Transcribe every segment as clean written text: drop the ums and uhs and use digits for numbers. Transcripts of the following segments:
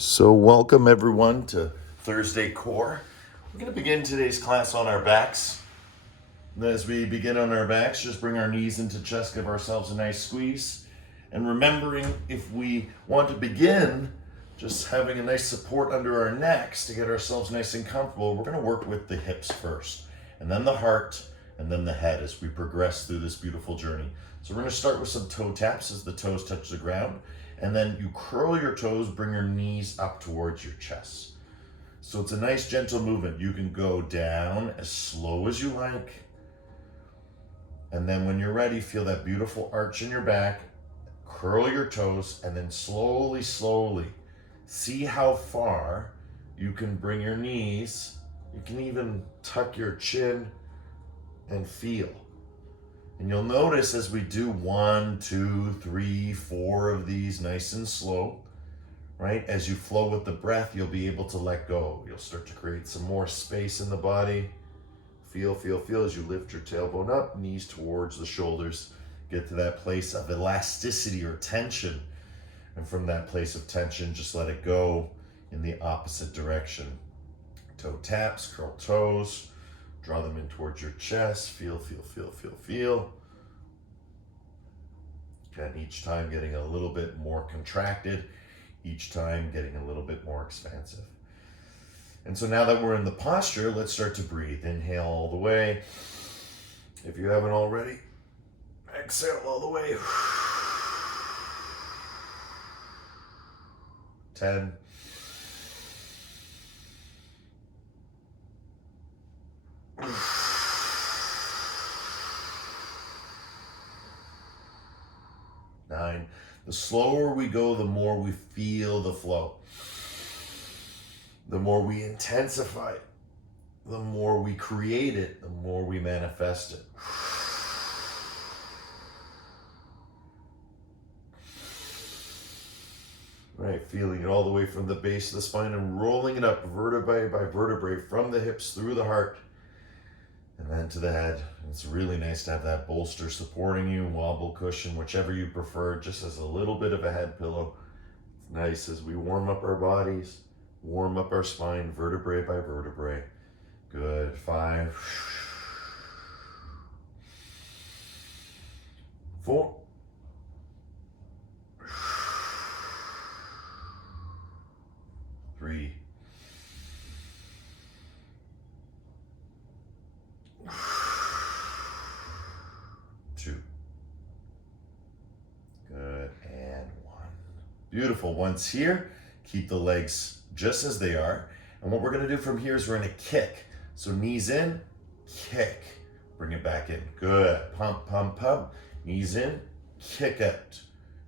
So welcome everyone to Thursday Core. We're going to begin today's class on our backs. And as we begin on our backs, just bring our knees into chest, give ourselves a nice squeeze. And remembering, if we want to begin just having a nice support under our necks to get ourselves nice and comfortable, we're going to work with the hips first, and then the heart, and then the head as we progress through this beautiful journey. So we're going to start with some toe taps as the toes touch the ground. And then you curl your toes, bring your knees up towards your chest. So it's a nice gentle movement. You can go down as slow as you like. And then when you're ready, feel that beautiful arch in your back. Curl your toes and then slowly, slowly see how far you can bring your knees. You can even tuck your chin and feel. And you'll notice as we do 1, 2, 3, 4 of these nice and slow, right? As you flow with the breath, you'll be able to let go. You'll start to create some more space in the body. Feel as you lift your tailbone up, knees towards the shoulders. Get to that place of elasticity or tension. And from that place of tension, just let it go in the opposite direction. Toe taps, curl toes. Draw them in towards your chest. Feel. Again, each time getting a little bit more contracted, each time getting a little bit more expansive. And so now that we're in the posture, let's start to breathe. Inhale all the way. If you haven't already, exhale all the way. 10. 9. The slower we go, the more we feel the flow. The more we intensify it, the more we create it, the more we manifest it. Right, feeling it all the way from the base of the spine and rolling it up vertebrae by vertebrae from the hips through the heart and then to the head. It's really nice to have that bolster supporting you, wobble cushion, whichever you prefer, just as a little bit of a head pillow. It's nice as we warm up our bodies, warm up our spine, vertebrae by vertebrae. Good. 5. 4. 3. 2. Good, and 1. Beautiful. Once here, keep the legs just as they are. And what we're going to do from here is we're going to kick. So knees in, kick. Bring it back in. Good. Pump, pump, pump. Knees in, kick out.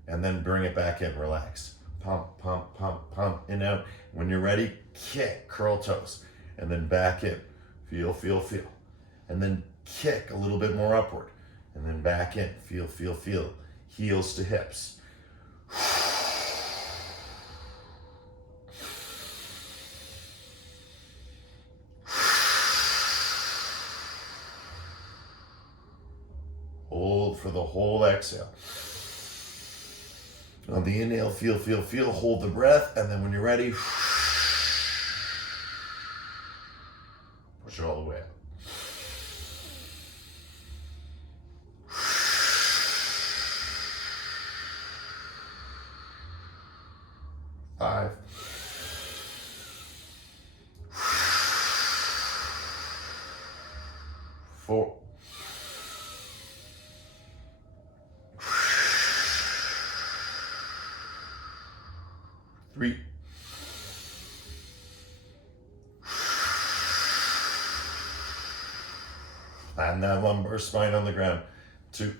And then bring it back in. Relax. Pump, pump, pump, pump. In, out. When you're ready, kick. Curl toes. And then back in. Feel. And then kick a little bit more upward. And then back in. Feel. Heels to hips. Hold for the whole exhale. On the inhale, feel. Hold the breath. And then when you're ready, push it all the way up. 5. 4. 3. 'And that lumbar spine on the ground. 2.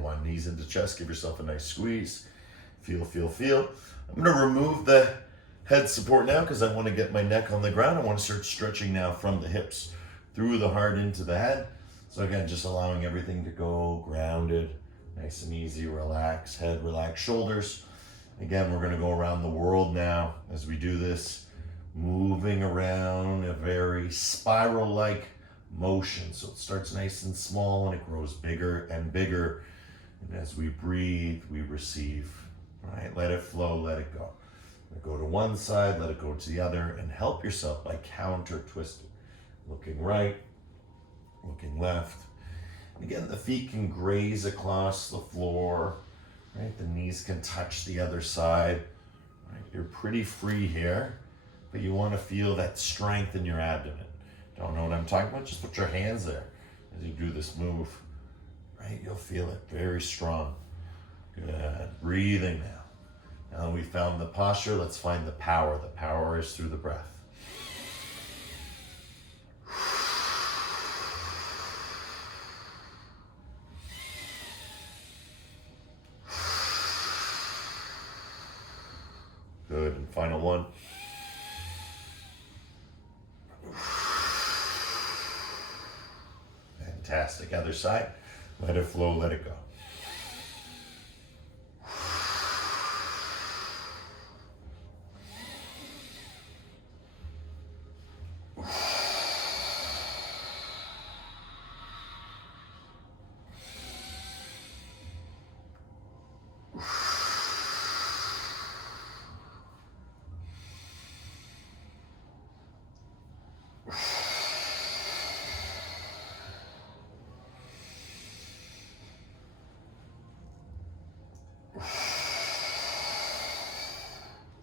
1. Knees into chest. Give yourself a nice squeeze. Feel. I'm going to remove the head support now because I want to get my neck on the ground. I want to start stretching now from the hips through the heart into the head. So again, just allowing everything to go grounded, nice and easy. Relax head, relax shoulders. Again, we're going to go around the world now as we do this, moving around a very spiral-like motion. So it starts nice and small and it grows bigger and bigger. And as we breathe, we receive, right? Let it flow, let it go. Let it go to one side, let it go to the other, and help yourself by counter twisting. Looking right, looking left. And again, the feet can graze across the floor, right? The knees can touch the other side, right? You're pretty free here, but you want to feel that strength in your abdomen. Don't know what I'm talking about? Just put your hands there as you do this move, right? You'll feel it very strong. Good. Breathing now. Now that we found the posture, let's find the power. The power is through the breath. Good, and final one. Fantastic. Other side. Let it flow, let it go.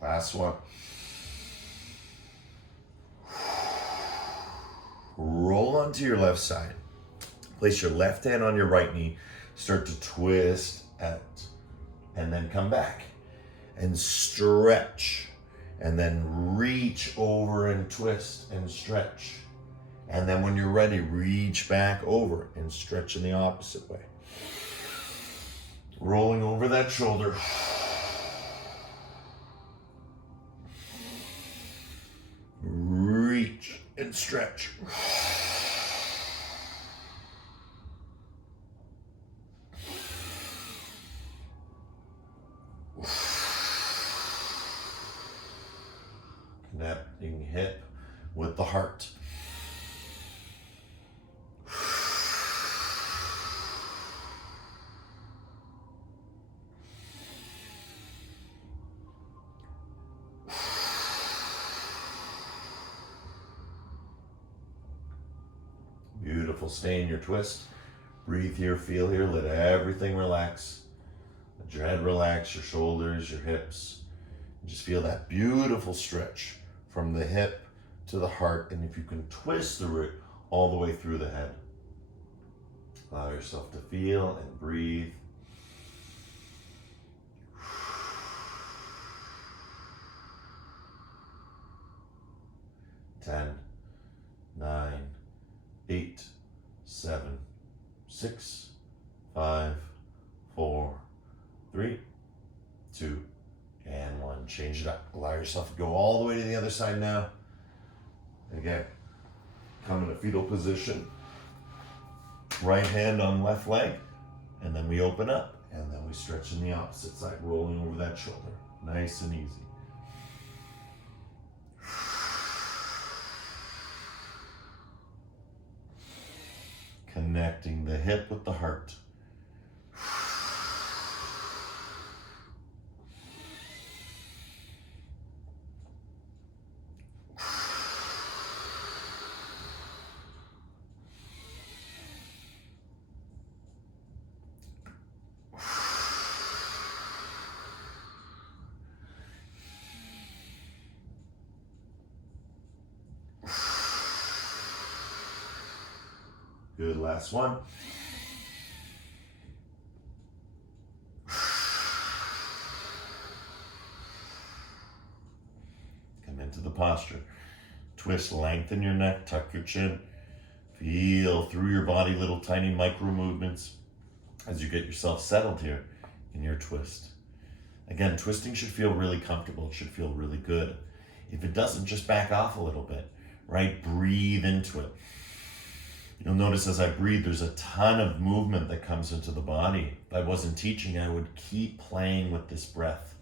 Last one. Roll onto your left side. Place your left hand on your right knee. Start to twist out. And then come back. And stretch. And then reach over and twist and stretch. And then when you're ready, reach back over and stretch in the opposite way. Rolling over that shoulder. Reach and stretch. Connecting hip with the heart. Beautiful. Stay in your twist. Breathe here, feel here. Let everything relax. Let your head relax, your shoulders, your hips. And just feel that beautiful stretch from the hip to the heart. And if you can twist the root all the way through the head. Allow yourself to feel and breathe. Ten, 9, 8, 7, 6, 5, 4, 3, 2, and 1. Change it up. Allow yourself to go all the way to the other side now. Again, come in a fetal position. Right hand on left leg. And then we open up. And then we stretch in the opposite side, rolling over that shoulder. Nice and easy. Connecting the hip with the heart. Good, last one. Come into the posture. Twist, lengthen your neck, tuck your chin. Feel through your body little tiny micro movements as you get yourself settled here in your twist. Again, twisting should feel really comfortable. It should feel really good. If it doesn't, just back off a little bit, right? Breathe into it. You'll notice as I breathe, there's a ton of movement that comes into the body. If I wasn't teaching, I would keep playing with this breath.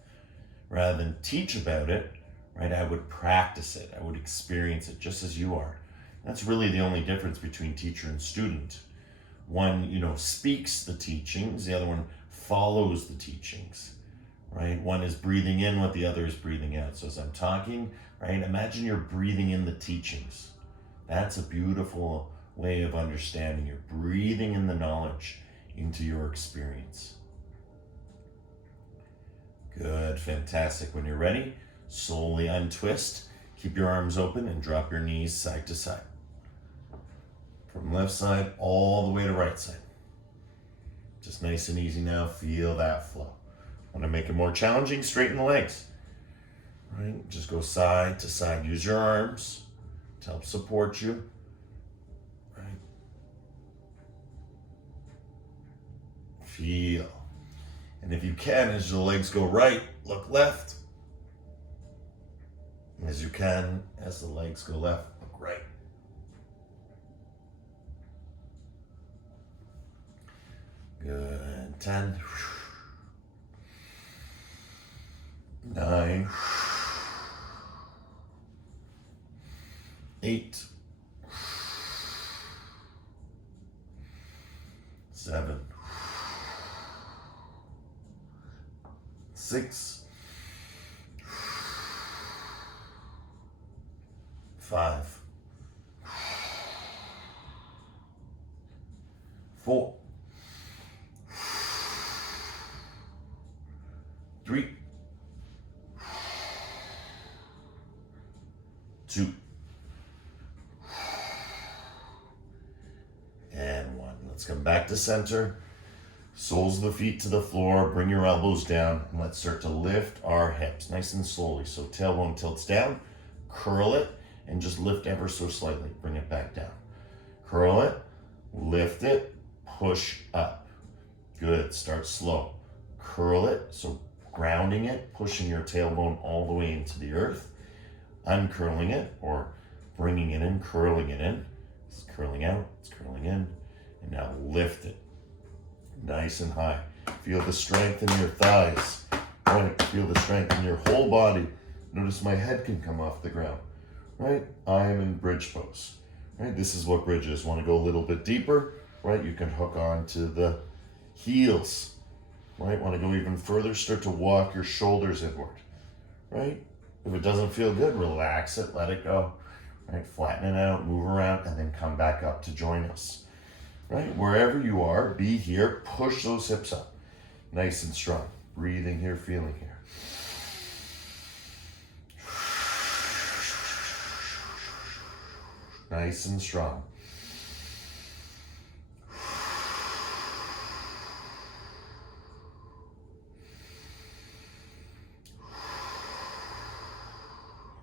Rather than teach about it, right, I would practice it. I would experience it just as you are. That's really the only difference between teacher and student. One, speaks the teachings, the other one follows the teachings, right? One is breathing in what the other is breathing out. So as I'm talking, right, imagine you're breathing in the teachings. That's a beautiful way of understanding. You're breathing in the knowledge into your experience. Good, fantastic. When you're ready, slowly untwist. Keep your arms open and drop your knees side to side. From left side all the way to right side. Just nice and easy now. Feel that flow. Want to make it more challenging? Straighten the legs. Right? Just go side to side. Use your arms to help support you. Right? Feel. And if you can, as the legs go right, look left. As you can, as the legs go left, look right. Good. 10, 9, 8, 7, 6, 5, 4, 3, 2, and 1. Let's come back to center. Soles of the feet to the floor. Bring your elbows down, and let's start to lift our hips nice and slowly. So tailbone tilts down, curl it, and just lift ever so slightly. Bring it back down. Curl it, lift it, push up. Good. Start slow. Curl it, so grounding it, pushing your tailbone all the way into the earth, uncurling it, or bringing it in, curling it in. It's curling out, it's curling in, and now lift it. Nice and high. Feel the strength in your thighs. Right? Feel the strength in your whole body. Notice my head can come off the ground. Right? I am in bridge pose. Right? This is what bridge is. Want to go a little bit deeper? Right? You can hook on to the heels. Right? Want to go even further? Start to walk your shoulders inward. Right? If it doesn't feel good, relax it, let it go. Right? Flatten it out, move around, and then come back up to join us. Right? Wherever you are, be here, push those hips up. Nice and strong. Breathing here, feeling here. Nice and strong.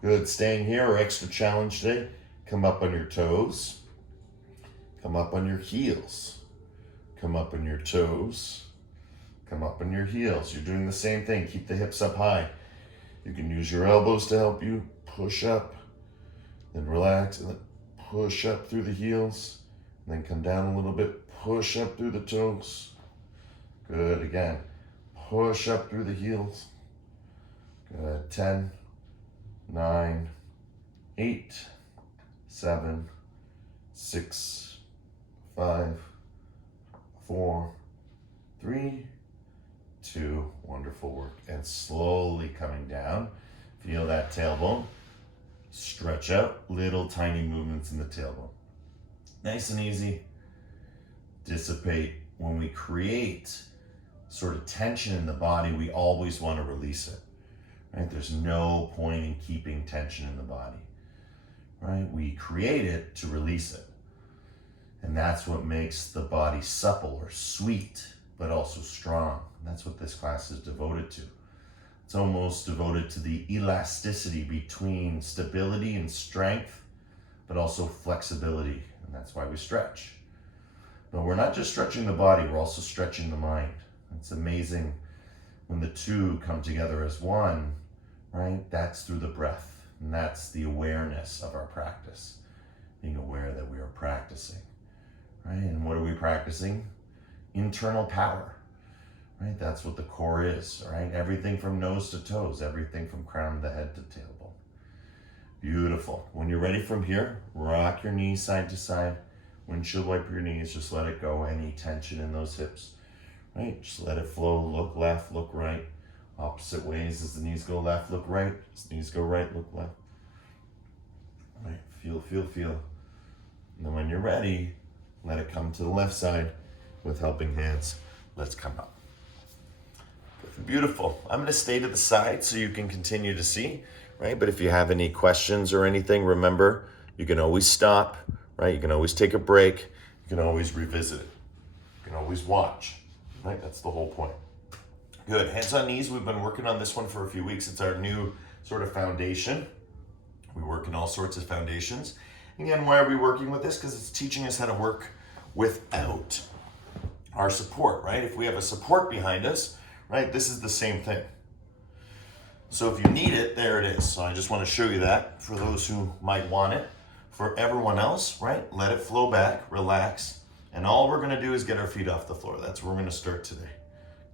Good. Staying here, or extra challenge today. Come up on your toes. Come up on your heels. Come up on your toes. Come up on your heels. You're doing the same thing. Keep the hips up high. You can use your elbows to help you push up. Then relax and then push up through the heels. And then come down a little bit. Push up through the toes. Good. Again. Push up through the heels. Good. 10, 9, 8, 7, 6, 5, 4, 3, 2, wonderful work. And slowly coming down, feel that tailbone. Stretch out, little tiny movements in the tailbone. Nice and easy. Dissipate. When we create sort of tension in the body, we always want to release it. Right? There's no point in keeping tension in the body. Right? We create it to release it. And that's what makes the body supple or sweet, but also strong. And that's what this class is devoted to. It's almost devoted to the elasticity between stability and strength, but also flexibility. And that's why we stretch. But we're not just stretching the body, we're also stretching the mind. It's amazing when the two come together as one, right? That's through the breath. And that's the awareness of our practice. Being aware that we are practicing. Right? And what are we practicing? Internal power. Right? That's what the core is. Right? Everything from nose to toes. Everything from crown of the head to tailbone. Beautiful. When you're ready from here, rock your knees side to side. Windshield wiper your knees, just let it go. Any tension in those hips, right? Just let it flow. Look left, look right. Opposite ways as the knees go left, look right. As the knees go right, look left. All right, feel, feel, feel. And then when you're ready, let it come to the left side with helping hands. Let's come up. Beautiful. I'm going to stay to the side so you can continue to see, right? But if you have any questions or anything, remember, you can always stop, right? You can always take a break. You can always revisit it. You can always watch, right? That's the whole point. Good. Hands on knees. We've been working on this one for a few weeks. It's our new sort of foundation. We work in all sorts of foundations. Again, why are we working with this? Because it's teaching us how to work without our support, right? If we have a support behind us, right, this is the same thing. So if you need it, there it is. So I just want to show you that for those who might want it. For everyone else, right, let it flow back, relax. And all we're going to do is get our feet off the floor. That's where we're going to start today.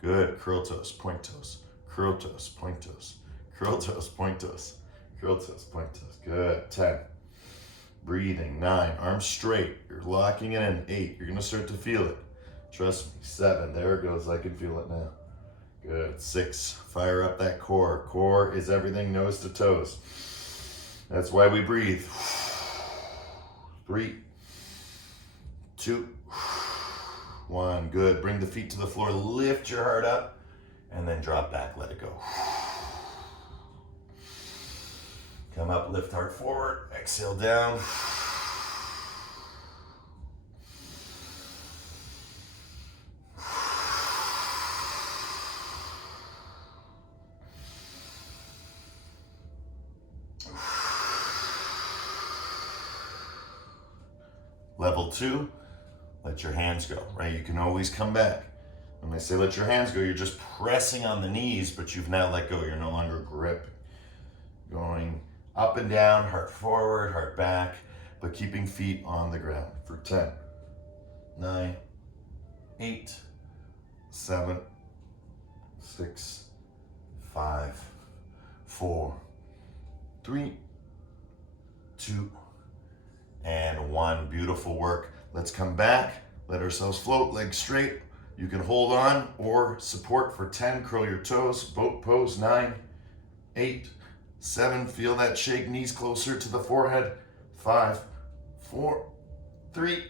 Good. Curl toes, point toes, curl toes, point toes, curl toes, point toes, curl toes, point toes. Good. 10. Breathing. 9. Arms straight. You're locking it in. 8. You're going to start to feel it. Trust me. 7. There it goes. I can feel it now. Good. 6. Fire up that core. Core is everything nose to toes. That's why we breathe. 3, 2, 1. Good. Bring the feet to the floor. Lift your heart up and then drop back. Let it go. Come up, lift heart forward. Exhale down. Level 2, let your hands go, right? You can always come back. When I say let your hands go, you're just pressing on the knees, but you've now let go. You're no longer gripping. Going up and down, heart forward, heart back, but keeping feet on the ground for 10, 9, 8, 7, 6, 5, 4, 3, 2, and 1. Beautiful work. Let's come back. Let ourselves float, legs straight. You can hold on or support for 10. Curl your toes, boat pose. 9, 8, 7. Feel that shake, knees closer to the forehead. 5, 4, 3,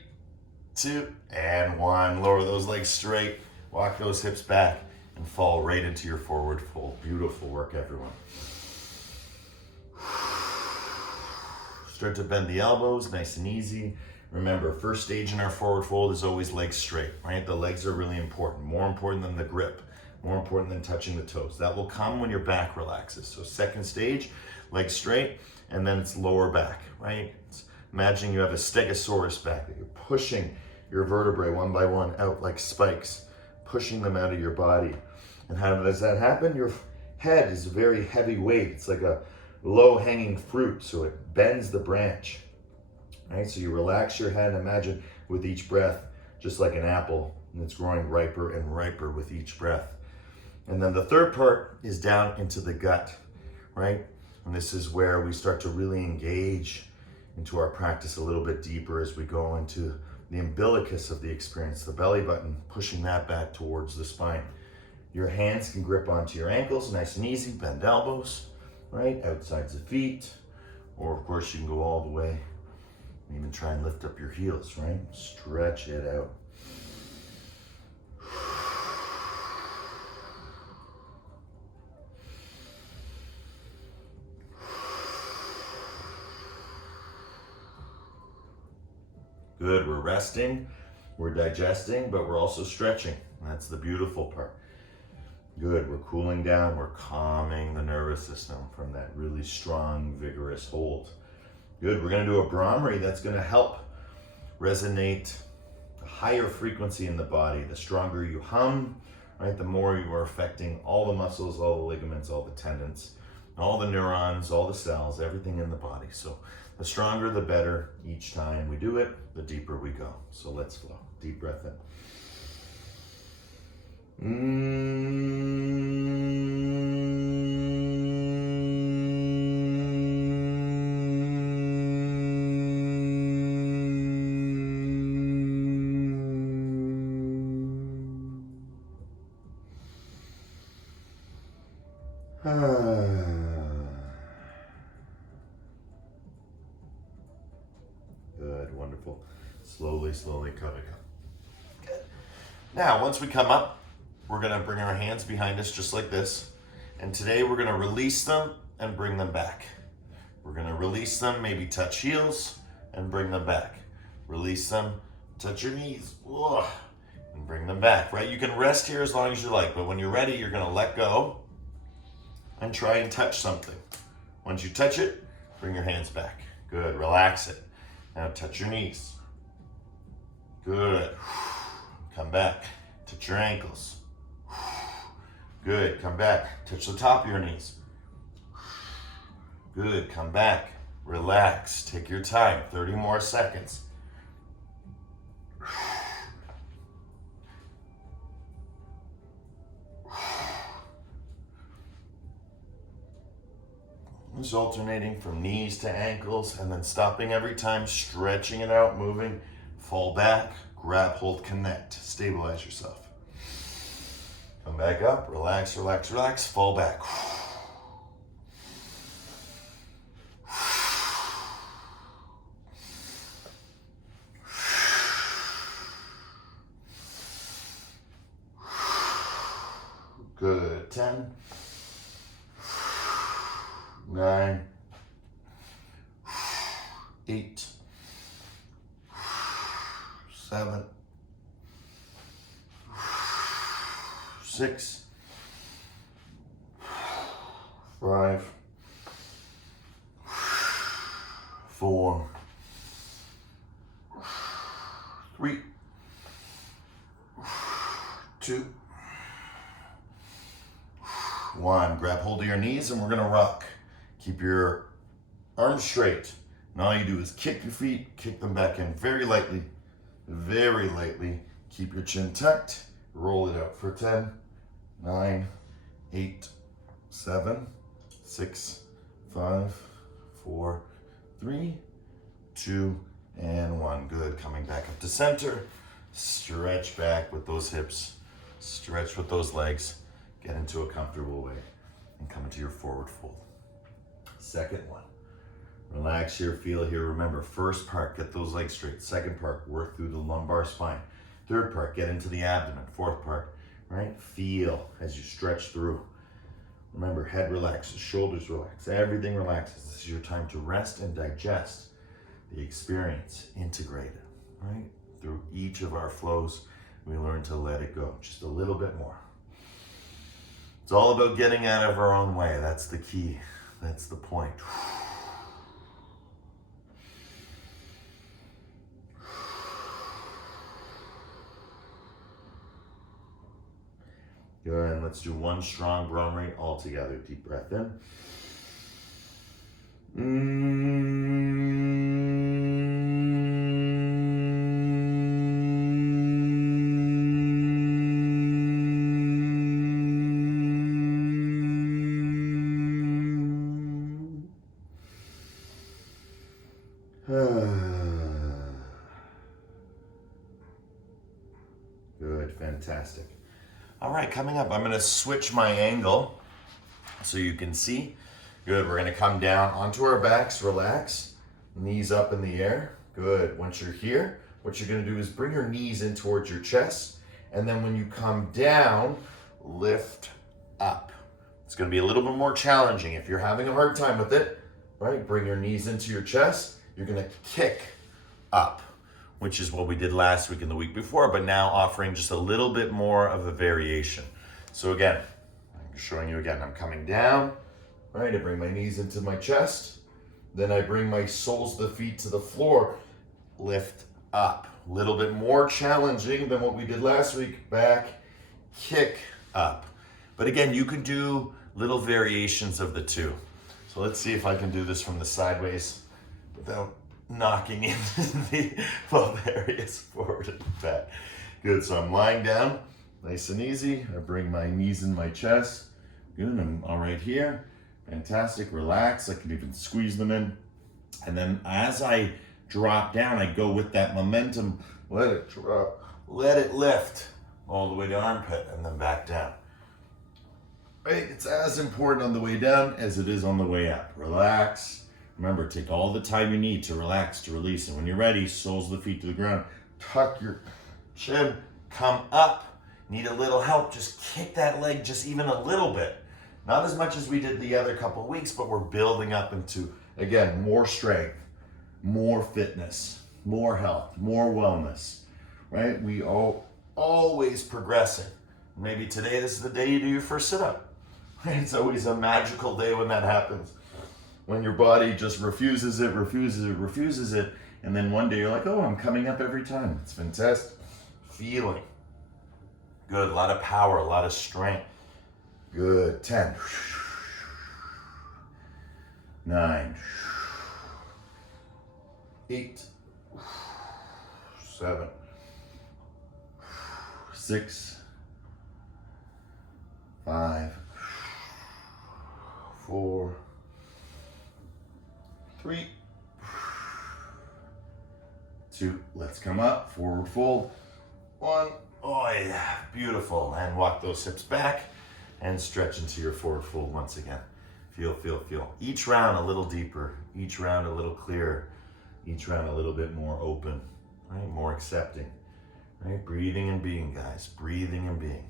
2, and 1. Lower those legs straight. Walk those hips back and fall right into your forward fold. Beautiful work, everyone. Start to bend the elbows, nice and easy. Remember, first stage in our forward fold is always legs straight, right? The legs are really important, more important than the grip, more important than touching the toes. That will come when your back relaxes. So second stage, legs straight, and then it's lower back, right? Imagine you have a stegosaurus back that you're pushing your vertebrae one by one out like spikes, pushing them out of your body. And how does that happen? Your head is a very heavy weight. It's like a low-hanging fruit, so it bends the branch, right? So you relax your head. Imagine with each breath, just like an apple, and it's growing riper and riper with each breath. And then the third part is down into the gut, right? And this is where we start to really engage into our practice a little bit deeper as we go into the umbilicus of the experience, the belly button, pushing that back towards the spine. Your hands can grip onto your ankles, nice and easy, bend elbows, right? Outsides the feet, or of course you can go all the way and even try and lift up your heels, right? Stretch it out. Good, we're resting, we're digesting, but we're also stretching. That's the beautiful part. Good, we're cooling down, we're calming the nervous system from that really strong, vigorous hold. Good, we're gonna do a Brahmari that's gonna help resonate a higher frequency in the body. The stronger you hum, right, the more you are affecting all the muscles, all the ligaments, all the tendons, all the neurons, all the cells, everything in the body. So the stronger, the better. Each time we do it, the deeper we go. So let's flow. Deep breath in. And slowly, slowly coming up. Good. Now, once we come up, we're gonna bring our hands behind us just like this. And today we're gonna release them and bring them back. We're gonna release them, maybe touch heels and bring them back. Release them, touch your knees, and bring them back, right? You can rest here as long as you like, but when you're ready, you're gonna let go and try and touch something. Once you touch it, bring your hands back. Good, relax it. Now touch your knees. Good. Come back, touch your ankles. Good, come back, touch the top of your knees. Good, come back, relax, take your time, 30 more seconds. Just alternating from knees to ankles and then stopping every time, stretching it out, moving, fall back, grab, hold, connect, stabilize yourself. Come back up, relax, relax, relax, fall back. Good, 10, 9, 8, 7, 6, 5, 4, 3, 2, 1. Grab hold of your knees and we're gonna rock. Keep your arms straight. And all you do is kick your feet, kick them back in very lightly, very lightly. Keep your chin tucked, roll it out for 10, 9, 8, 7, 6, 5, 4, 3, 2, and 1. Good, coming back up to center. Stretch back with those hips, stretch with those legs. Get into a comfortable way and come into your forward fold. Second one, relax here, feel here. Remember, first part, get those legs straight. Second part, work through the lumbar spine. Third part, get into the abdomen. Fourth part, right? Feel as you stretch through. Remember, head relaxes, shoulders relax, everything relaxes. This is your time to rest and digest the experience, integrate it, right? Through each of our flows, we learn to let it go just a little bit more. It's all about getting out of our own way. That's the key. That's the point. Good, and let's do one strong Brahmari all together. Deep breath in. Good, fantastic. All right, coming up, I'm gonna switch my angle so you can see. Good, we're gonna come down onto our backs, relax, knees up in the air. Good, once you're here, what you're gonna do is bring your knees in towards your chest, and then when you come down, lift up. It's gonna be a little bit more challenging. If you're having a hard time with it, right, bring your knees into your chest, you're gonna kick up, which is what we did last week and the week before, but now offering just a little bit more of a variation. So again, I'm showing you again, I'm coming down, right? I bring my knees into my chest, then I bring my soles of the feet to the floor, lift up. A little bit more challenging than what we did last week, back, kick up. But again, you could do little variations of the two. So let's see if I can do this from the sideways without knocking into the both areas forward and back. Good, so I'm lying down, nice and easy. I bring my knees in my chest. Good, I'm all right here. Fantastic, relax. I can even squeeze them in. And then as I drop down, I go with that momentum, let it drop, let it lift all the way to armpit and then back down. Right, it's as important on the way down as it is on the way up. Relax. Remember, take all the time you need to relax, to release. And when you're ready, soles of the feet to the ground, Tuck your chin, come up. Need a little help, just kick that leg just even a little bit. Not as much as we did the other couple of weeks, but we're building up into, again, more strength, more fitness, more health, more wellness, right? We are always progressing. Maybe today, this is the day you do your first sit-up. It's always a magical day when that happens. When your body just refuses it, and then one day you're like, oh, I'm coming up every time. It's fantastic. Feeling good, a lot of power, a lot of strength. Good, 10, 9, 8, 7, 6, 5, 4, 3, 2, let's come up, forward fold, 1, oh yeah, beautiful, and walk those hips back and stretch into your forward fold once again. Feel, feel, feel. Each round a little deeper, each round a little clearer, each round a little bit more open, right? More accepting, right? Breathing and being, guys, breathing and being.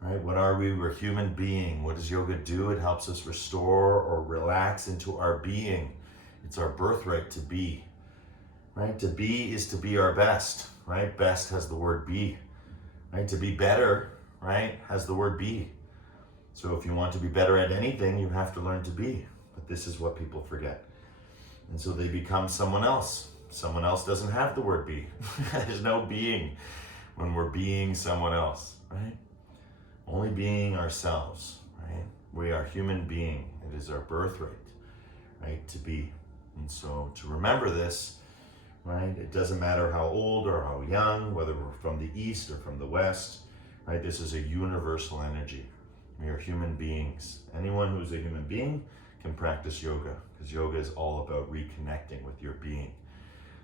Right? What are we? We're human being. What does yoga do? It helps us restore or relax into our being. It's our birthright to be. Right? To be is to be our best. Right? Best has the word be. Right? To be better, right, has the word be. So if you want to be better at anything, you have to learn to be. But this is what people forget. And so they become someone else. Someone else doesn't have the word be. There's no being when we're being someone else, right? Only being ourselves, right? We are human being. It is our birthright, right, to be. And so to remember this, right, it doesn't matter how old or how young, whether we're from the East or from the West, right? This is a universal energy. We are human beings. Anyone who's a human being can practice yoga, because yoga is all about reconnecting with your being.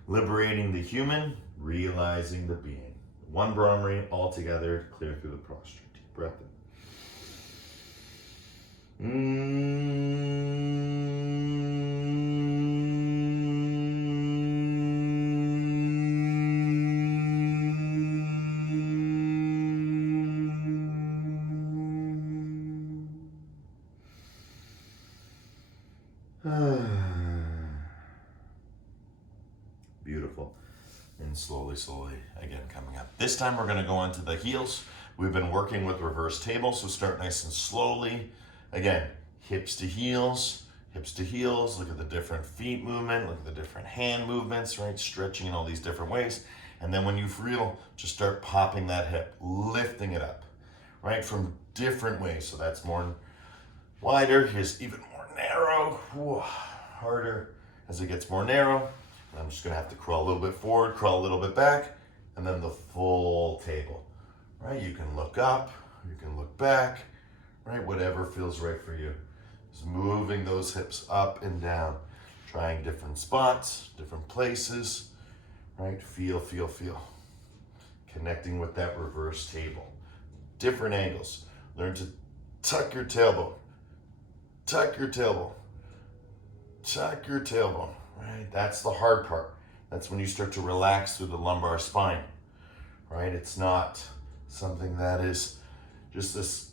Liberating the human, realizing the being. One Brahmari, all together, clear through the posture. Deep breath in. Beautiful. And slowly, again, coming up. This time we're going to go onto the heels. We've been working with reverse table, so start nice and slowly. Again, hips to heels. Look at the different feet movement, look at the different hand movements, right? Stretching in all these different ways. And then when you feel, just start popping that hip, lifting it up, right? From different ways. So that's more wider, here's even more narrow. Whoa, harder as it gets more narrow. I'm just gonna have to crawl a little bit forward, crawl a little bit back, and then the full table, right? You can look up, you can look back, right? Whatever feels right for you. Just moving those hips up and down, trying different spots, different places, right? Feel. Connecting with that reverse table. Different angles. Learn to tuck your tailbone. Tuck your tailbone, right? That's the hard part. That's when you start to relax through the lumbar spine, right? It's not something that is just this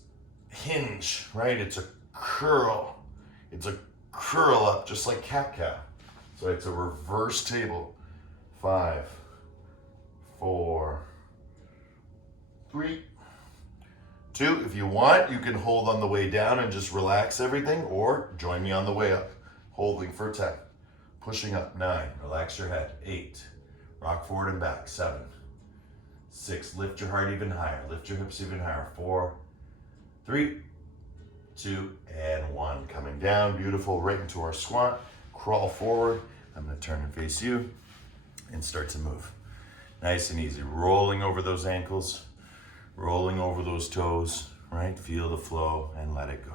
hinge, right? It's a curl. It's a curl up, just like cat-cow. So it's a reverse table. 5, 4, 3, 2, if you want, you can hold on the way down and just relax everything, or join me on the way up, holding for 10, pushing up, 9, relax your head, 8, rock forward and back, 7, 6, lift your heart even higher, lift your hips even higher, 4, 3, 2, and 1, coming down, beautiful, right into our squat, crawl forward, I'm gonna turn and face you, and start to move. Nice and easy, rolling over those ankles, rolling over those toes, right? Feel the flow and let it go.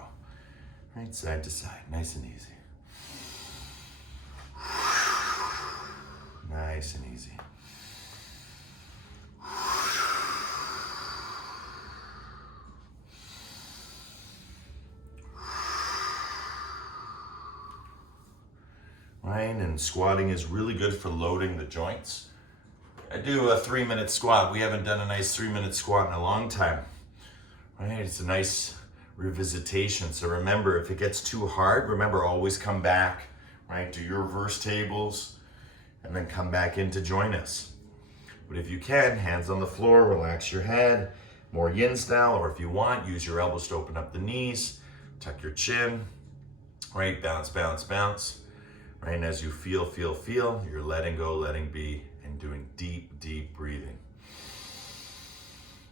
Right, side to side, nice and easy. Nice and easy. Right, and squatting is really good for loading the joints. I do a 3-minute squat. We haven't done a nice 3-minute squat in a long time. Right? It's a nice revisitation. So remember, if it gets too hard, remember, always come back, right? Do your reverse tables and then come back in to join us. But if you can, hands on the floor, relax your head, more yin style, or if you want, use your elbows to open up the knees, tuck your chin, right? Bounce, bounce, bounce. Right, and as you feel, you're letting go, letting be, and doing deep, deep breathing.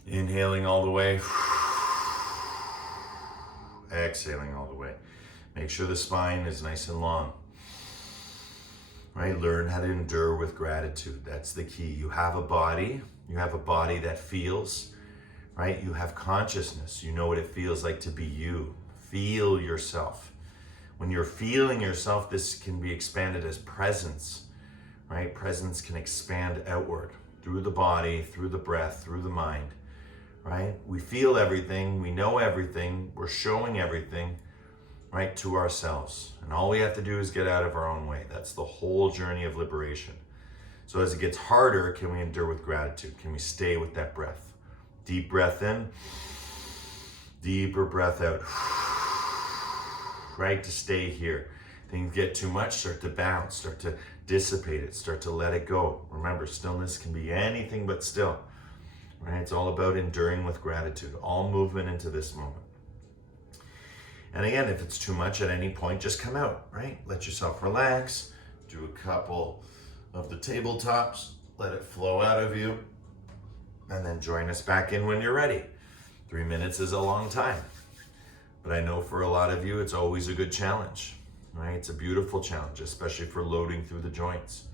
Inhaling all the way. Exhaling all the way. Make sure the spine is nice and long. Right, learn how to endure with gratitude. That's the key. You have a body that feels, right? You have consciousness. You know what it feels like to be you. Feel yourself. When you're feeling yourself, this can be expanded as presence, right? Presence can expand outward through the body, through the breath, through the mind, right? We feel everything, we know everything, we're showing everything, right, to ourselves. And all we have to do is get out of our own way. That's the whole journey of liberation. So as it gets harder, can we endure with gratitude? Can we stay with that breath? Deep breath in, deeper breath out. Right, to stay here. Things get too much, start to bounce, start to dissipate it, start to let it go. Remember, stillness can be anything but still. Right? It's all about enduring with gratitude, all movement into this moment. And again, if it's too much at any point, just come out, right? Let yourself relax, do a couple of the tabletops, let it flow out of you, and then join us back in when you're ready. 3 minutes is a long time. But I know for a lot of you, it's always a good challenge, right? It's a beautiful challenge, especially for loading through the joints,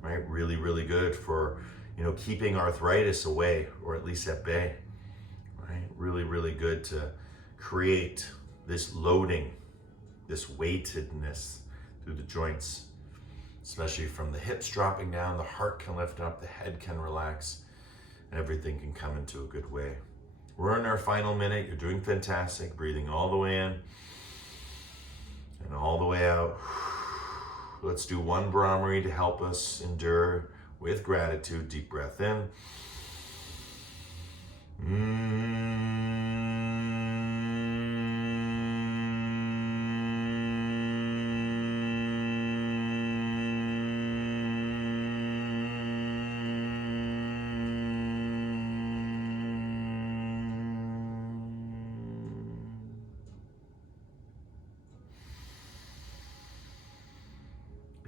right? Really, really good for, keeping arthritis away, or at least at bay, right? Really, really good to create this loading, this weightedness through the joints, especially from the hips dropping down, the heart can lift up, the head can relax, and everything can come into a good way. We're in our final minute. You're doing fantastic. Breathing all the way in and all the way out. Let's do one Brahmari to help us endure with gratitude. Deep breath in.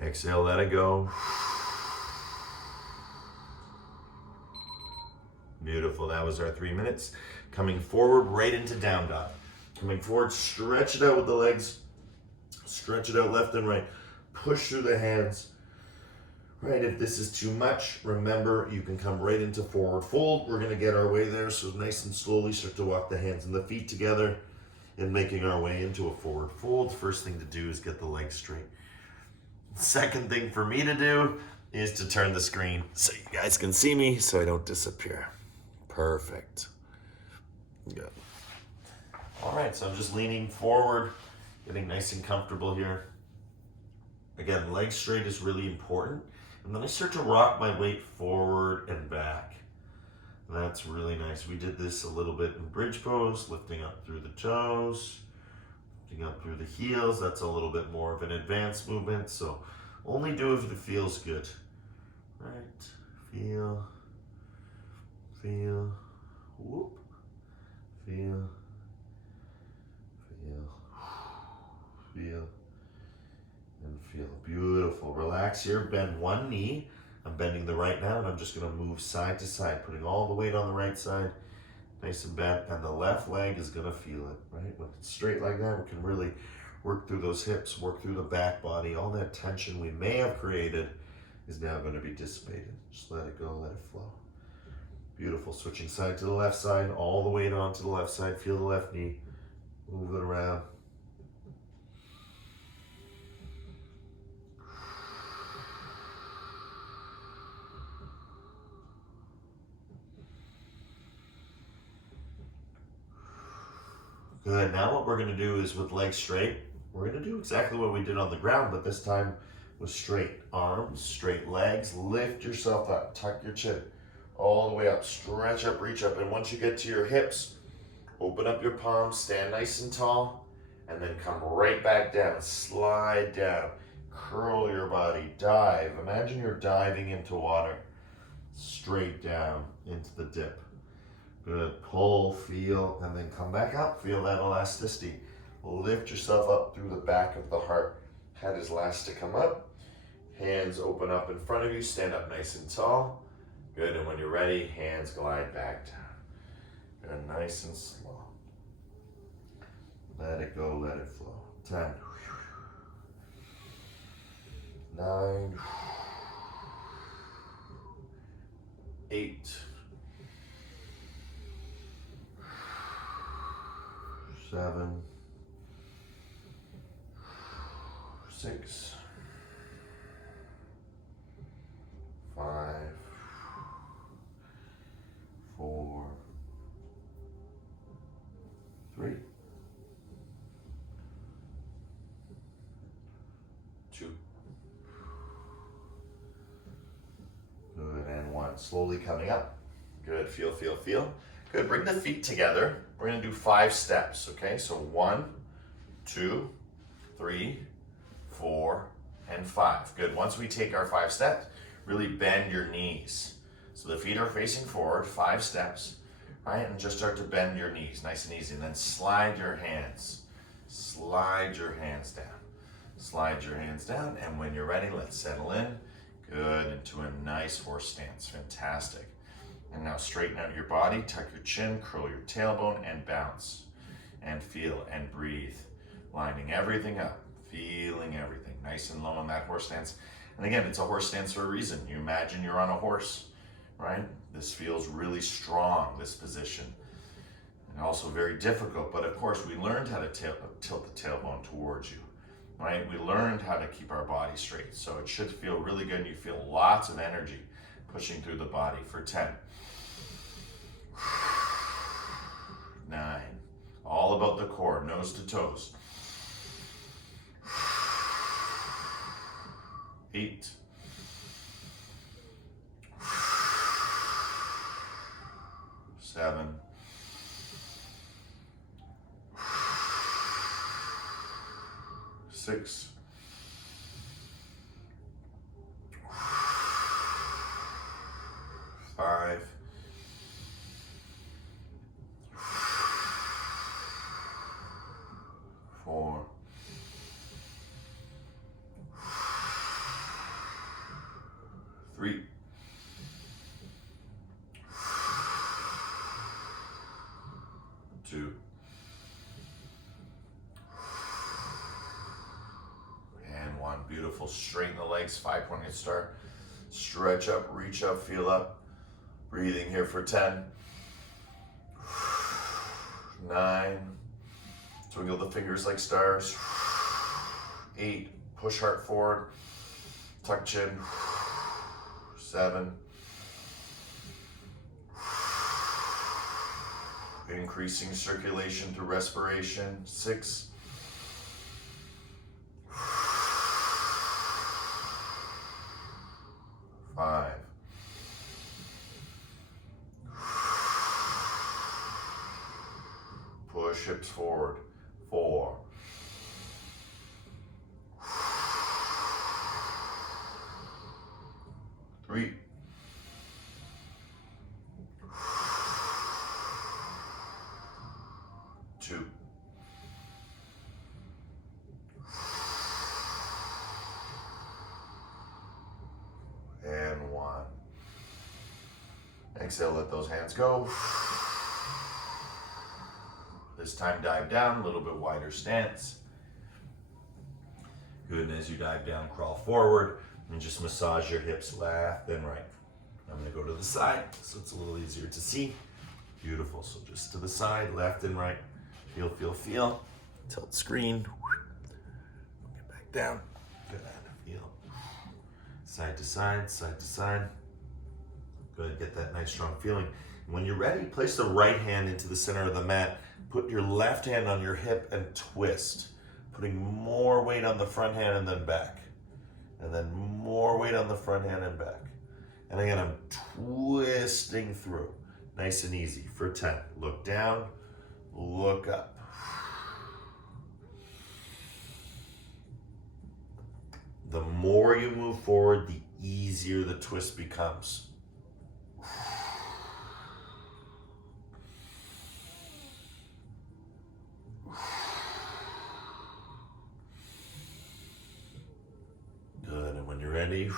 Exhale, let it go. Beautiful, that was our 3 minutes. Coming forward right into down dog. Coming forward, stretch it out with the legs. Stretch it out left and right. Push through the hands. Right, if this is too much, remember you can come right into forward fold. We're gonna get our way there, so nice and slowly start to walk the hands and the feet together and making our way into a forward fold. First thing to do is get the legs straight. Second thing for me to do is to turn the screen so you guys can see me so I don't disappear. Perfect. Good. All right, so I'm just leaning forward, getting nice and comfortable here. Again, legs straight is really important. And then I start to rock my weight forward and back. That's really nice. We did this a little bit in bridge pose, lifting up through the toes, lifting up through the heels. That's a little bit more of an advanced movement, so only do if it feels good. Right, feel, whoop, feel, and feel. Beautiful. Relax here, bend one knee. I'm bending the right now, and I'm just gonna move side to side, putting all the weight on the right side, nice and bent, and the left leg is gonna feel it, right? When it's straight like that, we can really work through those hips, work through the back body. All that tension we may have created is now gonna be dissipated. Just let it go, let it flow. Beautiful, switching side to the left side, all the weight onto the left side, feel the left knee, move it around. Good, now what we're gonna do is with legs straight, we're gonna do exactly what we did on the ground, but this time with straight arms, straight legs. Lift yourself up, tuck your chin all the way up, stretch up, reach up. And once you get to your hips, open up your palms, stand nice and tall, and then come right back down, slide down, curl your body, dive. Imagine you're diving into water, straight down into the dip. Good, pull, feel, and then come back up. Feel that elasticity. Lift yourself up through the back of the heart. Head is last to come up. Hands open up in front of you, stand up nice and tall. Good, and when you're ready, hands glide back down. Good, nice and slow. Let it go, let it flow. 10, 9, 8, 7, 6, 5, 4, 3, 2. Good, and 1. Slowly coming up. Good, feel, feel, feel. Good, bring the feet together. We're gonna do 5 steps, okay? So 1, 2, 3, 4, and 5. Good, once we take our 5 steps, really bend your knees. So the feet are facing forward, 5 steps, right? And just start to bend your knees, nice and easy. And then slide your hands. Slide your hands down. Slide your hands down, and when you're ready, let's settle in. Good, into a nice horse stance, fantastic. And now straighten out your body, tuck your chin, curl your tailbone, and bounce. And feel and breathe, lining everything up, feeling everything, nice and low in that horse stance. And again, it's a horse stance for a reason. You imagine you're on a horse, right? This feels really strong, this position. And also very difficult, but of course we learned how to tilt the tailbone towards you, right? We learned how to keep our body straight. So it should feel really good. You feel lots of energy pushing through the body for 10, 9, all about the core, nose to toes. 8, 7, 6, 5, 4, 3, 2, and 1. Beautiful. Straighten the legs, 5-pointed start. Stretch up, reach up, feel up. Breathing here for 10, 9, twinkle the fingers like stars. 8, push heart forward, tuck chin. 7, increasing circulation through respiration. 6, 5, 4, hips forward. 4, 3, 2, and 1. Exhale, let those hands go. This time dive down, a little bit wider stance. Good, and as you dive down, crawl forward and just massage your hips left and right. I'm gonna go to the side so it's a little easier to see. Beautiful, so just to the side, left and right. Feel, feel, feel. Tilt screen. Get back down. Good, feel. Side to side, side to side. Good, get that nice strong feeling. When you're ready, place the right hand into the center of the mat. Put your left hand on your hip and twist, putting more weight on the front hand and then back. and then more weight on the front hand and back. And again, I'm twisting through, nice and easy for 10. Look down, look up. The more you move forward, the easier the twist becomes. Good, and when you're ready,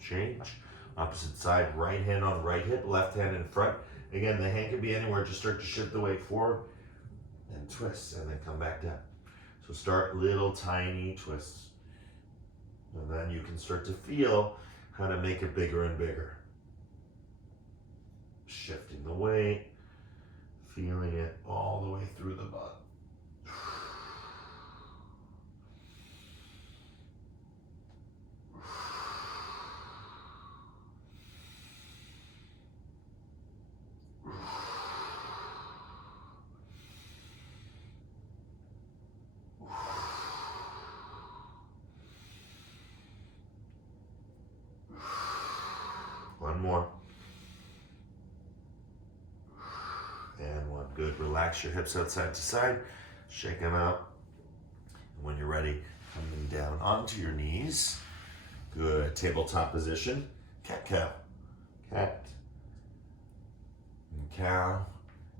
change. Opposite side, right hand on right hip, left hand in front. Again, the hand can be anywhere, just start to shift the weight forward and twist, and then come back down. So start little tiny twists. And then you can start to feel how to make it bigger and bigger. Shifting the weight, feeling it all the way through the butt. One more. And one. Good. Relax your hips out side to side. Shake them out. And when you're ready, coming down onto your knees. Good. Tabletop position. Cat cow. Cat. And cow.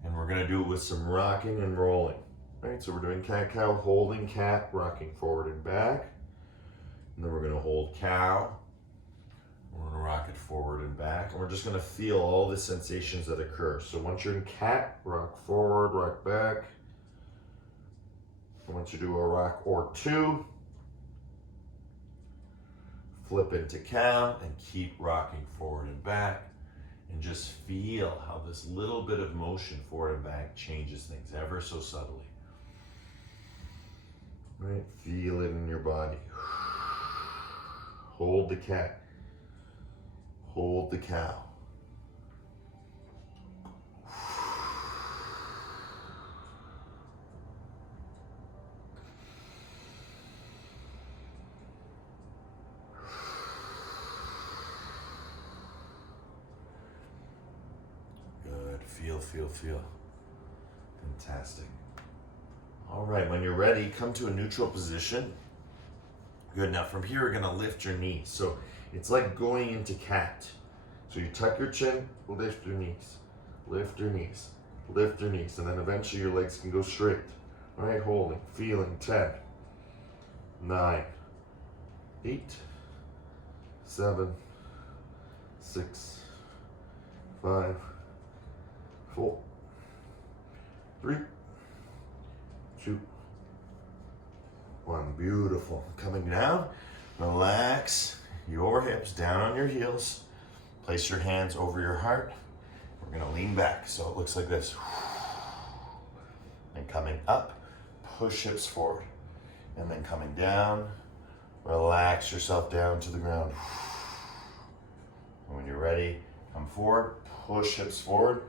And we're going to do it with some rocking and rolling. All right, so we're doing cat cow, holding cat, rocking forward and back. And then we're going to hold cow. We're going to rock it forward and back, and we're just going to feel all the sensations that occur. So once you're in cat, rock forward, rock back. And once you do a rock or two, flip into cow and keep rocking forward and back. And just feel how this little bit of motion forward and back changes things ever so subtly. Right? Feel it in your body. Hold the cat. Hold the cow. Good. Feel. Fantastic. All right, when you're ready, come to a neutral position. Good. Now from here, we're going to lift your knees. So it's like going into cat. So you tuck your chin, lift your knees, lift your knees, lift your knees, and then eventually your legs can go straight. All right, holding, feeling, 10, 9, 8, 7, 6, 5, 4, 3, 2, 1. Beautiful. Coming down, relax your hips down on your heels. Place your hands over your heart. We're going to lean back so it looks like this. And coming up, push hips forward. And then coming down, relax yourself down to the ground. And when you're ready, come forward, push hips forward,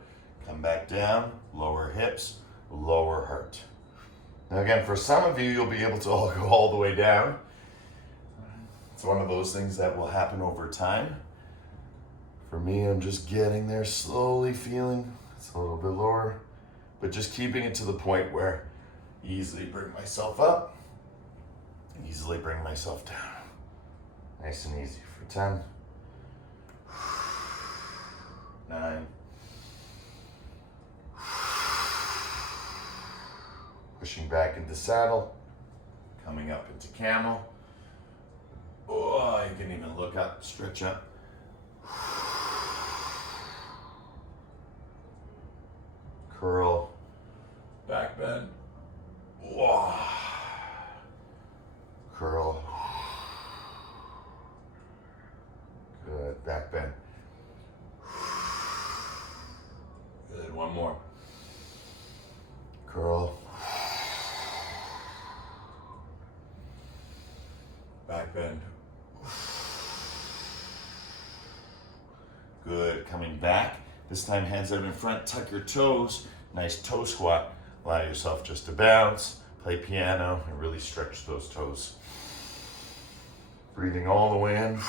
come back down, lower hips, lower heart. Now again, for some of you, you'll be able to all go all the way down. It's one of those things that will happen over time. For me, I'm just getting there, slowly feeling. It's a little bit lower, but just keeping it to the point where easily bring myself up, easily bring myself down. Nice and easy for 10, 9, pushing back into saddle, coming up into camel. Oh, you can even look up, stretch up. Curl, back bend. Whoa. Curl. Good, back bend. Good, one more. Curl. Back bend. Good, coming back. This time hands out in front, tuck your toes. Nice toe squat. Allow yourself just to bounce, play piano, and really stretch those toes. Breathing all the way in. And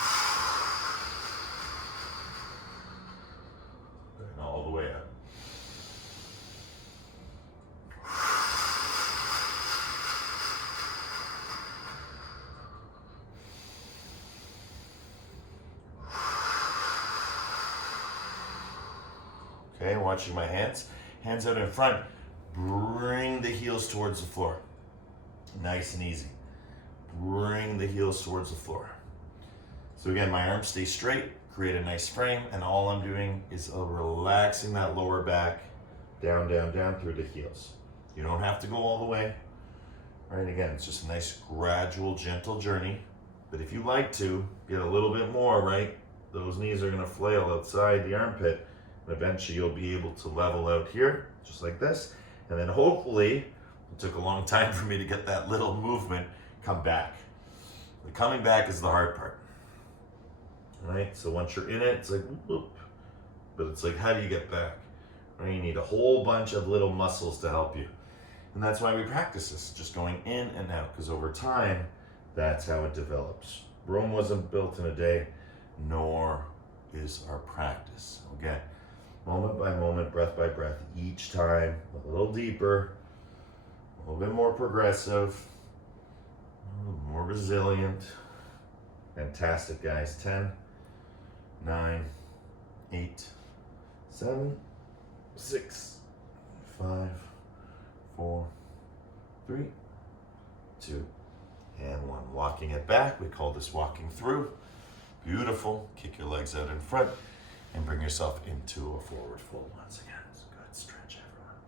all the way out. Okay, watching my hands. Hands out in front. Bring the heels towards the floor. Nice and easy. Bring the heels towards the floor. So again, my arms stay straight, create a nice frame, and all I'm doing is relaxing that lower back down, down, down through the heels. You don't have to go all the way. Right, again, it's just a nice gradual, gentle journey. But if you like to get a little bit more, right, those knees are gonna flail outside the armpit, and eventually you'll be able to level out here, just like this. And then hopefully, it took a long time for me to get that little movement, come back. The coming back is the hard part. Right, so once you're in it, it's like whoop, but it's like, how do you get back? Right, you need a whole bunch of little muscles to help you, and that's why we practice this, just going in and out, because over time, that's how it develops. Rome wasn't built in a day, nor is our practice. Again, moment by moment, breath by breath, each time a little deeper, a little bit more progressive, a little more resilient. Fantastic, guys. 10, 9, 8, 7, 6, 5, 4, 3, 2, and 1. Walking it back, we call this walking through. Beautiful. Kick your legs out in front and bring yourself into a forward fold once again. So good, stretch everyone.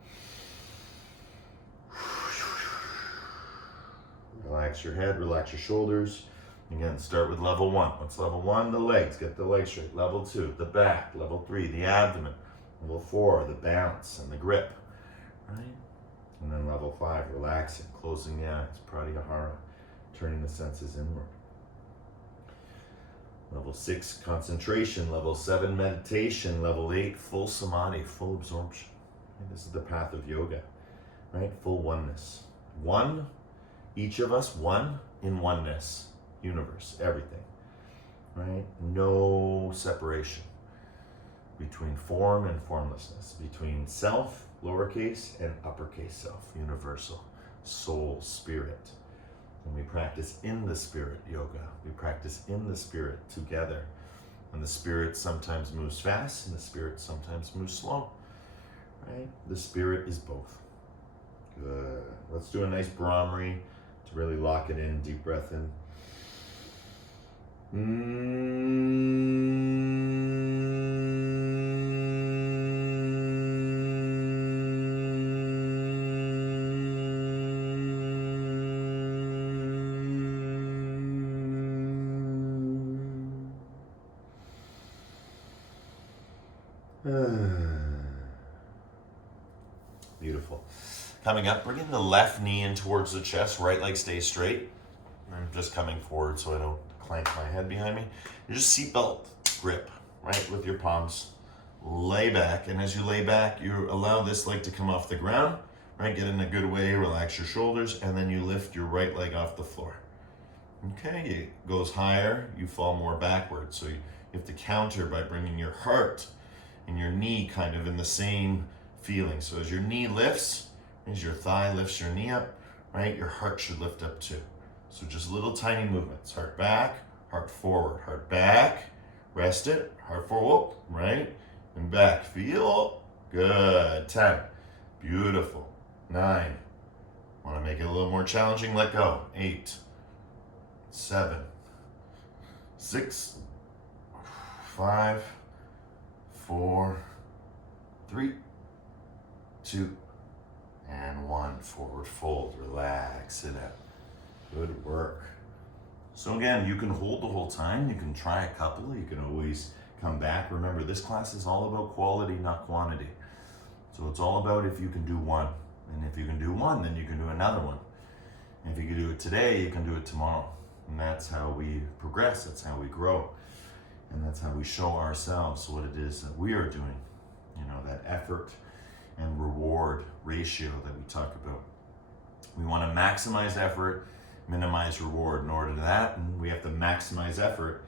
Relax your head, relax your shoulders. Again, start with level 1. What's level 1? The legs. Get the legs straight. Level 2, the back. Level 3, the abdomen. Level 4, the balance and the grip. Right? And then level 5, relaxing, closing the eyes. Pratyahara, turning the senses inward. Level 6, concentration. Level 7, meditation. Level 8, full samadhi, full absorption. And this is the path of yoga. Right? Full oneness. One, each of us, one in oneness. Universe, everything, right? No separation between form and formlessness, between self, lowercase, and uppercase self, universal, soul, spirit. And we practice in the spirit yoga. We practice in the spirit together. And the spirit sometimes moves fast, and the spirit sometimes moves slow, right? The spirit is both. Good. Let's do a nice Brahmari to really lock it in. Deep breath in. Beautiful. Coming up, bringing the left knee in towards the chest, right leg stays straight. I'm just coming forward so I don't clank my head behind me. You just seatbelt grip, right, with your palms. Lay back, and as you lay back, you allow this leg to come off the ground, right? Get in a good way, relax your shoulders, and then you lift your right leg off the floor. Okay, it goes higher, you fall more backwards. So you have to counter by bringing your heart and your knee kind of in the same feeling. So as your knee lifts, as your thigh lifts your knee up, right, your heart should lift up too. So just little tiny movements. Heart back, heart forward, heart back, rest it, heart forward, right, and back. Feel good. 10. Beautiful. 9. Want to make it a little more challenging? Let go. 8, 7, 6, 5, 4, 3, 2, and 1. Forward fold. Relax it out. Good work. So again, you can hold the whole time. You can try a couple. You can always come back. Remember, this class is all about quality, not quantity. So it's all about if you can do one. And if you can do one, then you can do another one. And if you can do it today, you can do it tomorrow. And that's how we progress. That's how we grow. And that's how we show ourselves what it is that we are doing. You know, that effort and reward ratio that we talk about. We want to maximize effort minimize reward in order to that, and we have to maximize effort.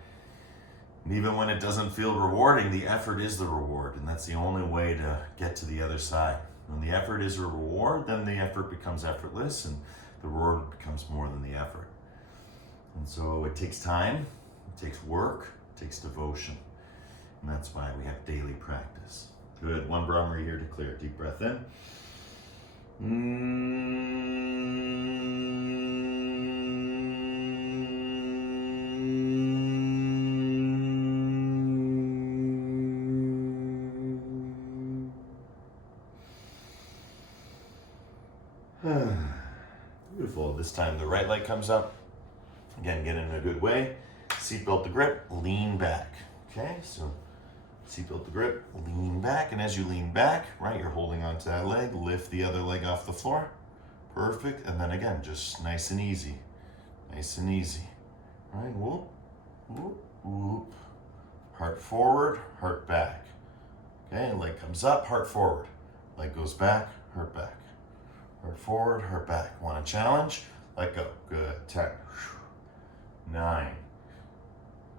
And even when it doesn't feel rewarding, the effort is the reward, and that's the only way to get to the other side. When the effort is a reward, then the effort becomes effortless, and the reward becomes more than the effort. And so it takes time, it takes work, it takes devotion, and that's why we have daily practice. Good, one Brahmari here to clear. Deep breath in. Beautiful. This time the right leg comes up. Again, get in a good way. Seatbelt the grip, lean back. Okay, so seatbelt the grip, lean back, and as you lean back, right, you're holding onto that leg, lift the other leg off the floor. Perfect, and then again, just nice and easy. Nice and easy. All right, whoop, whoop, whoop. Heart forward, heart back. Okay, leg comes up, heart forward. Leg goes back, heart back. Heart forward, heart back. Want a challenge? Let go. Good. 10, 9,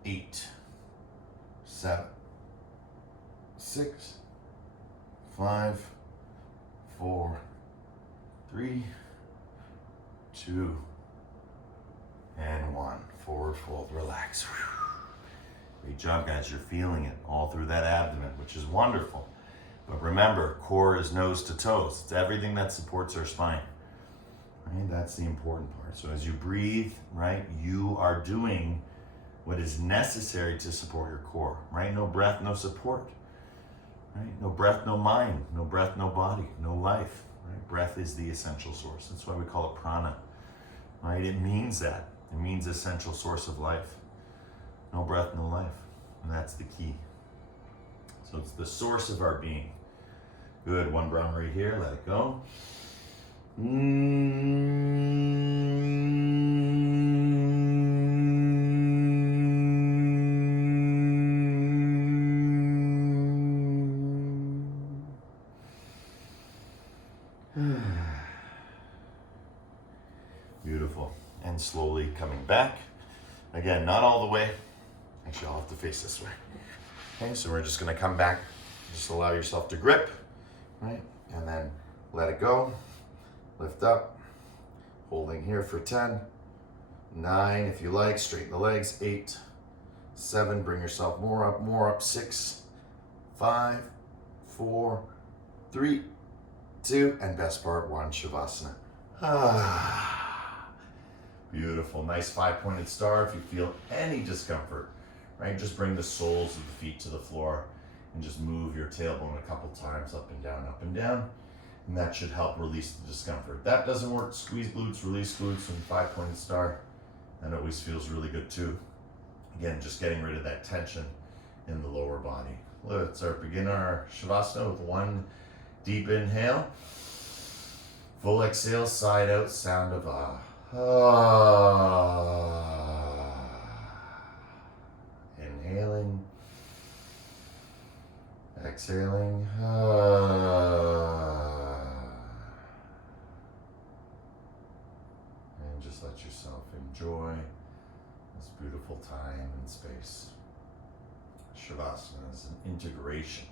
8, 7, 6, 5, 4, 3, 2, and 1. Forward fold, relax. Great job, guys. You're feeling it all through that abdomen, which is wonderful. But remember, core is nose to toes. It's everything that supports our spine. Right? That's the important part. So as you breathe, right, you are doing what is necessary to support your core. Right? No breath, no support. Right? No breath, no mind. No breath, no body. No life. Right? Breath is the essential source. That's why we call it prana. Right? It means that. It means essential source of life. No breath, no life. And that's the key. So it's the source of our being. Good, one Brahmari here, let it go. Beautiful. And slowly coming back. Again, not all the way. Actually, I'll have to face this way. Okay, so we're just gonna come back. Just allow yourself to grip, right? And then let it go. Lift up. Holding here for 10, 9, if you like, straighten the legs, 8, 7, bring yourself more up, 6, 5, 4, 3, 2, and best part, 1, Shavasana. Beautiful, nice 5-pointed star. If you feel any discomfort, right, just bring the soles of the feet to the floor and just move your tailbone a couple times up and down. And that should help release the discomfort. If that doesn't work, squeeze glutes, release glutes, and 5-pointed star. That always feels really good too. Again, just getting rid of that tension in the lower body. Let's begin our Shavasana with 1 deep inhale. Full exhale, side out, sound of ah. Inhaling. Exhaling. And just let yourself enjoy this beautiful time and space. Shavasana is an integration.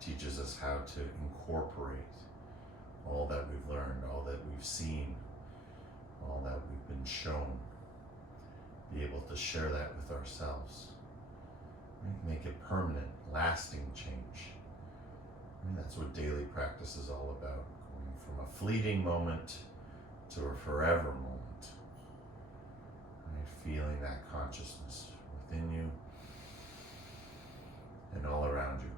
Teaches us how to incorporate all that we've learned, all that we've seen, all that we've been shown. Be able to share that with ourselves. Make it permanent, lasting change. That's what daily practice is all about. Going from a fleeting moment to a forever moment. Feeling that consciousness within you and all around you.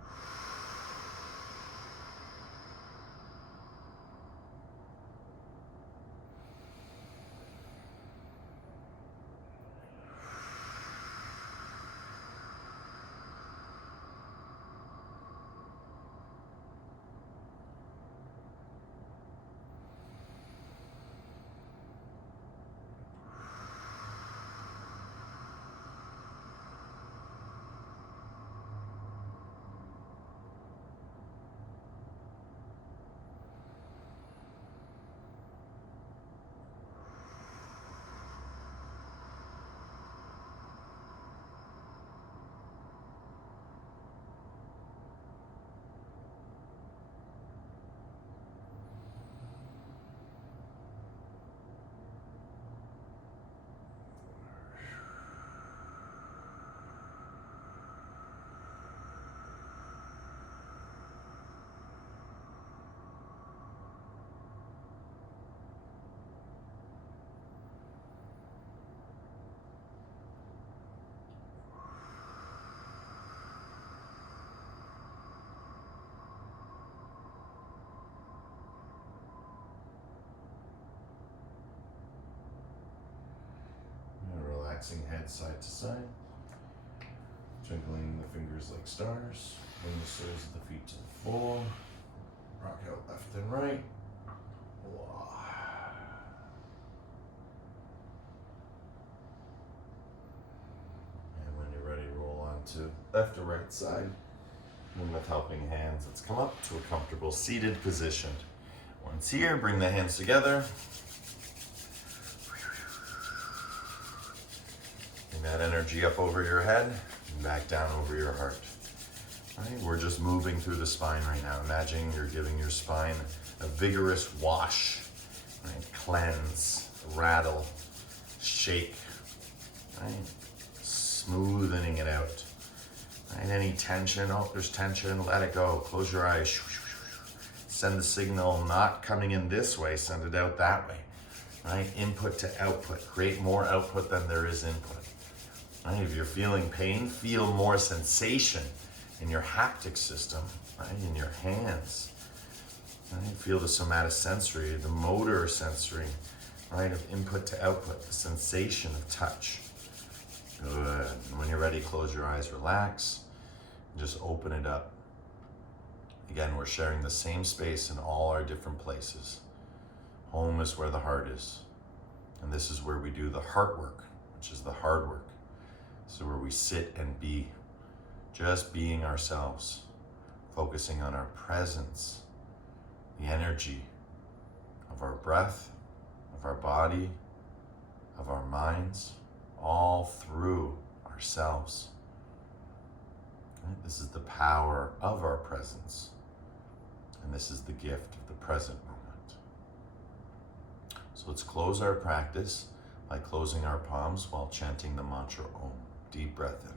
relaxing head side to side. Twinkling the fingers like stars. Bring the soles of the feet to the floor. Rock out left and right. And when you're ready, roll on to left or right side. And with helping hands, let's come up to a comfortable seated position. Once here, bring the hands together. Bring that energy up over your head and back down over your heart. Right? We're just moving through the spine right now. Imagine you're giving your spine a vigorous wash, right? Cleanse, rattle, shake, right? Smoothening it out. Right? Any tension, oh, there's tension, let it go. Close your eyes. Send the signal not coming in this way, send it out that way. Right? Input to output. Create more output than there is input. Right? If you're feeling pain, feel more sensation in your haptic system, right? In your hands. Right? Feel the somatosensory, the motor sensory, right? Of input to output, the sensation of touch. Good. And when you're ready, close your eyes, relax, and just open it up. Again, we're sharing the same space in all our different places. Home is where the heart is. And this is where we do the heart work, which is the hard work. So where we sit and be, just being ourselves, focusing on our presence, the energy of our breath, of our body, of our minds, all through ourselves. Right? This is the power of our presence. And this is the gift of the present moment. So let's close our practice by closing our palms while chanting the mantra Om. Deep breath in.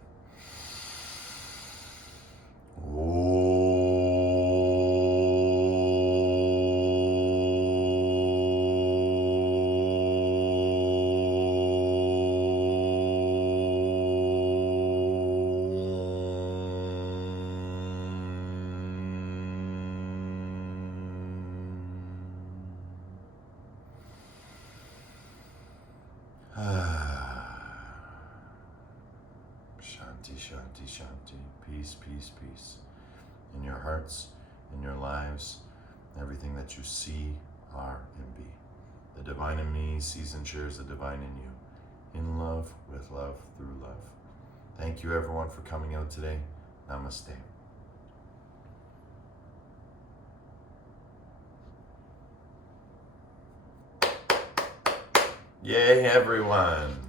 Shanti, shanti, shanti. Peace, peace, peace. In your hearts, in your lives, everything that you see, are, and be. The divine in me sees and shares the divine in you. In love, with love, through love. Thank you everyone for coming out today. Namaste. Yay, everyone.